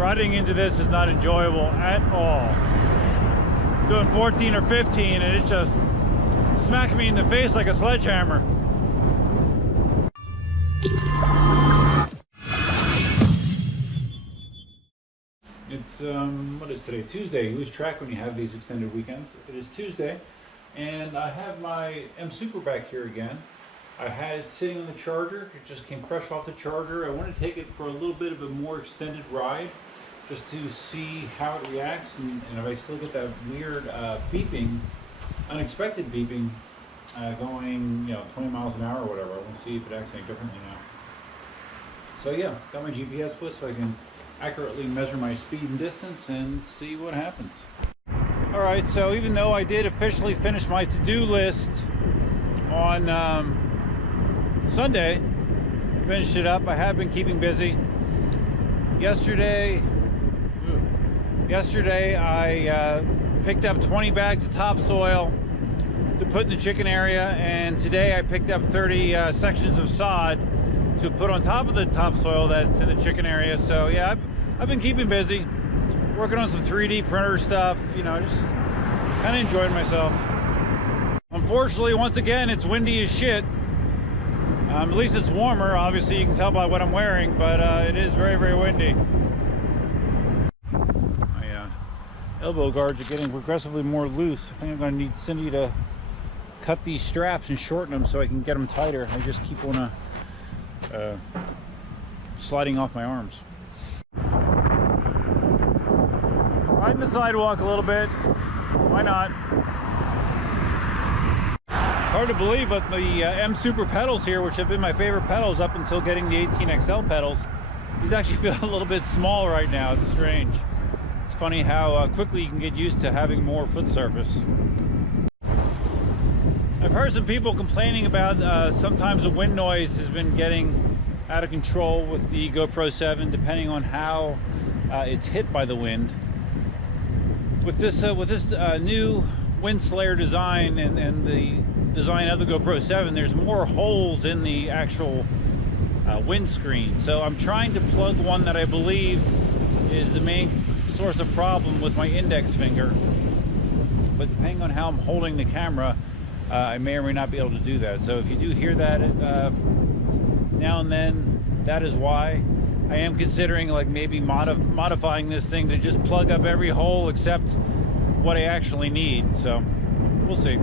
Riding into this is not enjoyable at all. Doing 14 or 15 and it's just smacking me in the face like a sledgehammer. It's what is today? Tuesday. You lose track when you have these extended weekends. It is Tuesday and I have my Msuper back here again. I had it sitting on the charger. It just came fresh off the charger. I want to take it for a little bit of a more extended ride just to see how it reacts and if I still get that weird beeping, unexpected beeping going 20 miles an hour or whatever. I want to see if it acts any differently now. So yeah, got my GPS with so I can accurately measure my speed and distance and see what happens. Alright, so even though I did officially finish my to-do list on Sunday, finished it up, I have been keeping busy. Yesterday I picked up 20 bags of topsoil to put in the chicken area, and today I picked up 30 sections of sod to put on top of the topsoil that's in the chicken area. So yeah, I've been keeping busy, working on some 3D printer stuff, just kind of enjoying myself. Unfortunately, once again, it's windy as shit. At least it's warmer. Obviously, you can tell by what I'm wearing, but it is very, very windy. Elbow guards are getting progressively more loose. I think I'm going to need Cindy to cut these straps and shorten them so I can get them tighter. I just keep on sliding off my arms. Riding the sidewalk a little bit. Why not? Hard to believe, but the Msuper pedals here, which have been my favorite pedals up until getting the 18XL pedals, these actually feel a little bit small right now. It's strange. Funny how quickly you can get used to having more foot surface. I've heard some people complaining about sometimes the wind noise has been getting out of control with the GoPro 7, depending on how it's hit by the wind. With this new wind slayer design and the design of the GoPro 7, there's more holes in the actual windscreen. So I'm trying to plug one that I believe is the main source of problem with my index finger, but depending on how I'm holding the camera, I may or may not be able to do that. So if you do hear that now and then, that is why. I am considering like maybe modifying this thing to just plug up every hole except what I actually need. So we'll see.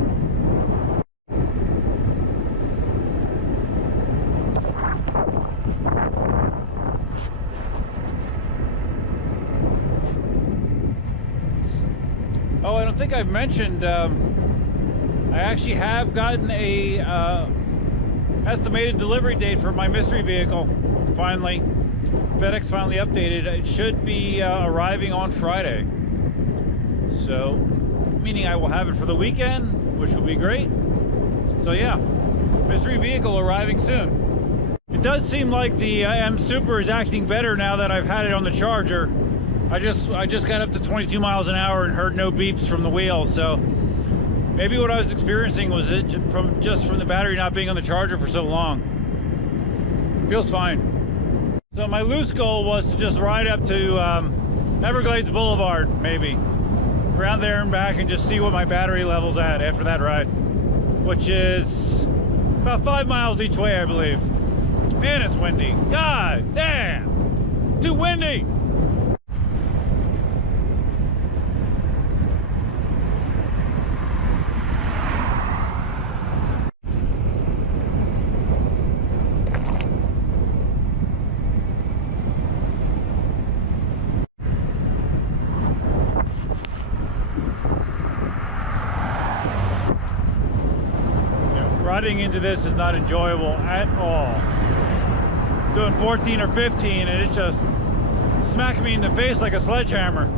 Oh, I don't think I've mentioned, I actually have gotten a estimated delivery date for my mystery vehicle. Finally, FedEx finally updated. It should be arriving on Friday. So, meaning I will have it for the weekend, which will be great. So yeah, mystery vehicle arriving soon. It does seem like the Msuper is acting better now that I've had it on the charger. I just got up to 22 miles an hour and heard no beeps from the wheel, so maybe what I was experiencing was it from the battery not being on the charger for so long. Feels fine. So my loose goal was to just ride up to Everglades Boulevard, maybe around there and back, and just see what my battery level's at after that ride, which is about 5 miles each way, I believe. Man, it's windy. God damn, too windy. Riding into this is not enjoyable at all. Doing 14 or 15 and it's just smacking me in the face like a sledgehammer.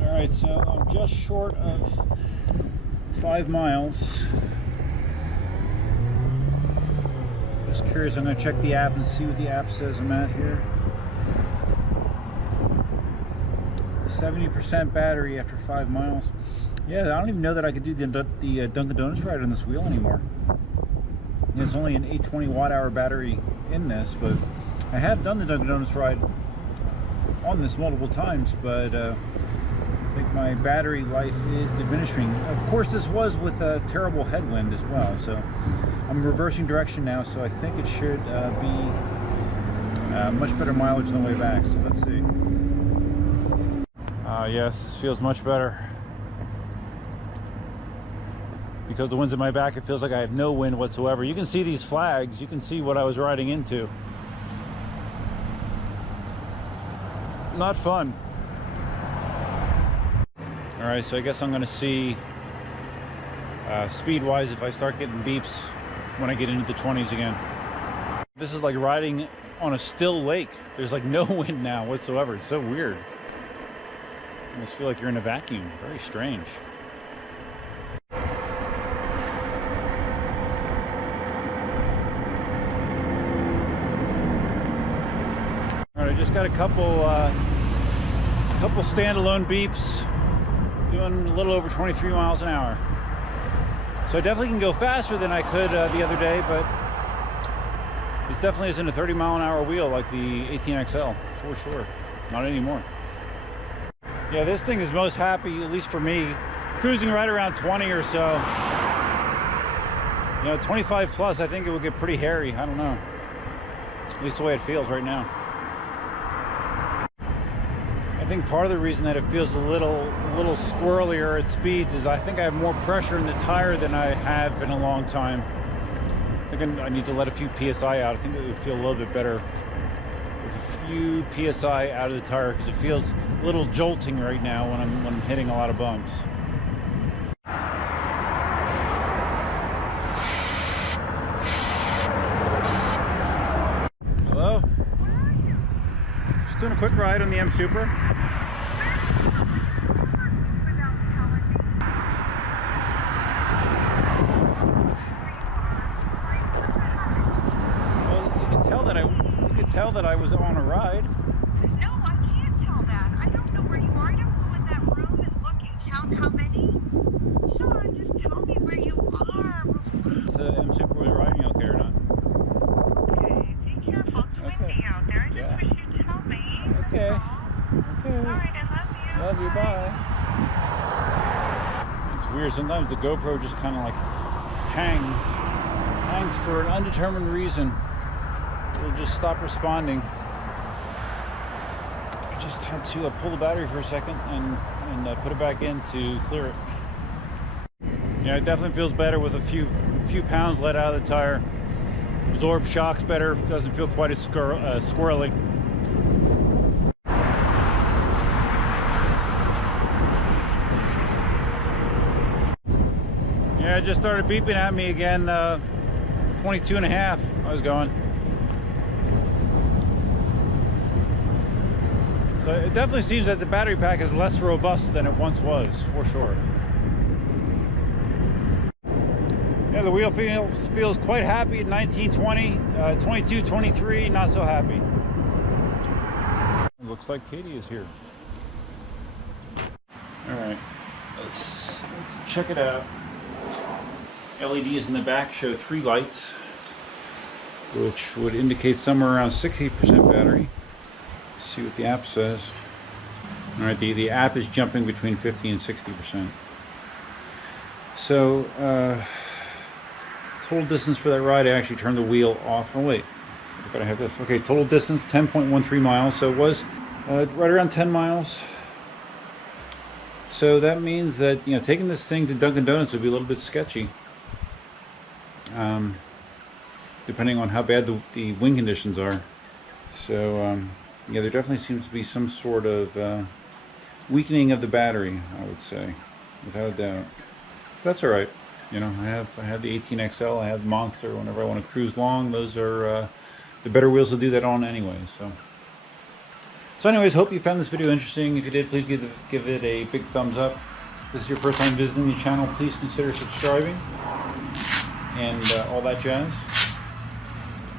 Alright, so I'm just short of 5 miles. Just curious. I'm going to check the app and see what the app says I'm at here. 70% battery after 5 miles. Yeah, I don't even know that I could do the Dunkin' Donuts ride on this wheel anymore. It's only an 820 watt-hour battery in this, but I have done the Dunkin' Donuts ride on this multiple times, but I think my battery life is diminishing. Of course, this was with a terrible headwind as well, so I'm reversing direction now, so I think it should be much better mileage on the way back. So let's see. Yes, this feels much better. Because the wind's in my back, it feels like I have no wind whatsoever. You can see these flags, you can see what I was riding into. Not fun. All right, so I guess I'm gonna see speed-wise if I start getting beeps when I get into the 20s again. This is like riding on a still lake. There's like no wind now whatsoever. It's so weird. You almost feel like you're in a vacuum. Very strange. All right, I just got a couple standalone beeps, doing a little over 23 miles an hour. So I definitely can go faster than I could the other day, but this definitely isn't a 30 mile an hour wheel like the 18XL, for sure. Not anymore. Yeah, this thing is most happy, at least for me, cruising right around 20 or so. You know, 25 plus, I think it would get pretty hairy. I don't know. At least the way it feels right now. I think part of the reason that it feels a little squirrelier at speeds is I think I have more pressure in the tire than I have in a long time. I think I need to let a few PSI out. I think it would feel a little bit better with a few PSI out of the tire, because it feels a little jolting right now when I'm hitting a lot of bumps. Hello? Just doing a quick ride on the Msuper. Tell that I was on a ride. No, I can't tell that. I don't know where you are. I don't go in that room and look and count how many. Sean, just tell me where you are. The Msuper was riding okay or not? Okay, be careful. It's windy out there. I just wish you'd tell me. Okay. Okay. Alright, I love you. Love you, bye. It's weird. Sometimes the GoPro just kind of like hangs for an undetermined reason. It'll just stop responding. I just had to pull the battery for a second and put it back in to clear it. Yeah, it definitely feels better with a few pounds let out of the tire. Absorb shocks better. Doesn't feel quite as squirrely. Yeah, it just started beeping at me again. 22 and a half I was going. So it definitely seems that the battery pack is less robust than it once was, for sure. Yeah, the wheel feels quite happy at 19, 20, 22, 23, not so happy. It looks like Katie is here. All right, let's check it out. LEDs in the back show 3 lights, which would indicate somewhere around 60% battery. See what the app says. All right, the app is jumping between 50 and 60%. So total distance for that ride, I actually turned the wheel off. Oh wait, I gotta have this. Okay, total distance 10.13 miles. So it was right around 10 miles. So that means that, you know, taking this thing to Dunkin' Donuts would be a little bit sketchy, depending on how bad the wind conditions are. So yeah, there definitely seems to be some sort of weakening of the battery, I would say, without a doubt. That's all right. You know, I have the 18XL, I have the Monster. Whenever I want to cruise long, those are the better wheels to do that on anyway. So anyways, hope you found this video interesting. If you did, please give it a big thumbs up. If this is your first time visiting the channel, please consider subscribing and all that jazz.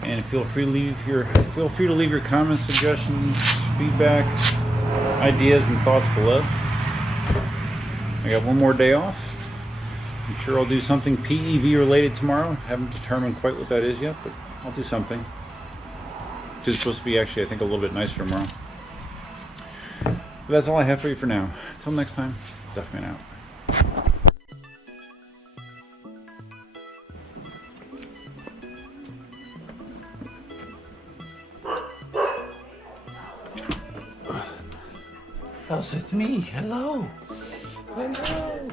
And feel free to leave your comments, suggestions, feedback, ideas, and thoughts below. I got one more day off. I'm sure I'll do something PEV related tomorrow. Haven't determined quite what that is yet, but I'll do something. Which is supposed to be actually, I think, a little bit nicer tomorrow. But that's all I have for you for now. Until next time, Duffman out. Elsa, it's me. Hello. Hello.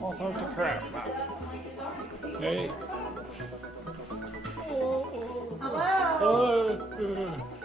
All sorts of crap. Hey. Hello. Hello.